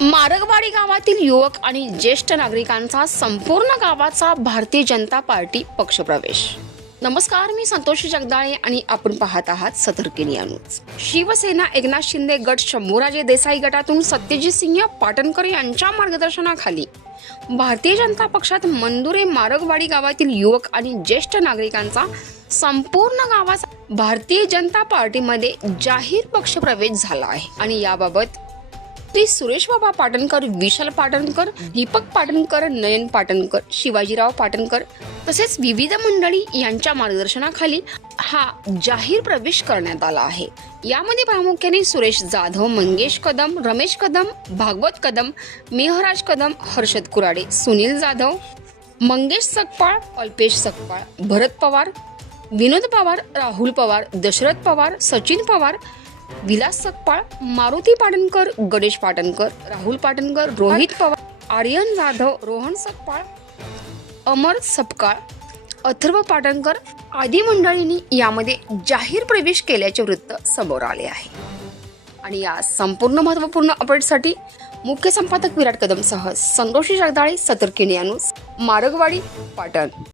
मारगवाडी गावातील युवक आणि ज्येष्ठ नागरिकांचा संपूर्ण गावाचा भारतीय जनता पार्टी पक्षप्रवेश. नमस्कार मी संतोषी जगदाळे आणि आपण पाहत आहात सतर्क न्यूज. शिवसेना एकनाथ शिंदे गट शंभूराजे देसाई गटातून सत्यजित सिंह पाटणकर यांच्या मार्गदर्शनाखाली. भारतीय जनता पक्षात मंदुरे मारगवाडी गावातील युवक आणि ज्येष्ठ नागरिकांचा संपूर्ण गावाचा भारतीय जनता पार्टीमध्ये जाहीर पक्षप्रवेश झाला आहे. आणि याबाबत श्री सुरेश बाबा पाटणकर विशाल पाटणकर दीपक पाटणकर नयन पाटणकर शिवाजीराव पाटणकर तसेच विविध मंडळी यांच्या मार्गदर्शनाखाली हा जाहीर प्रवेश करण्यात आला आहे. यामध्ये प्रामुख्याने सुरेश जाधव मंगेश कदम रमेश कदम भागवत कदम मेहराज कदम हर्षद कुराडे सुनील जाधव मंगेश सकपाळ अल्पेश सकपाळ भरत पवार विनोद पवार राहुल पवार दशरथ पवार सचिन पवार विलास सकपाळ मारुती पाटणकर गणेश पाटणकर राहुल पाटणकर रोहित पवार आर्यन जाधव रोहन सकपाळ अमर सपकाळ अथर्व पाटणकर आदी मंडळींनी यामध्ये जाहीर प्रवेश केल्याचे वृत्त समोर आले आहे. आणि या संपूर्ण महत्त्वपूर्ण अपडेटसाठी मुख्य संपादक विराट कदमसह संतोषी जगदाळे सतर्किणी अनुस मारगवाडी पाटण.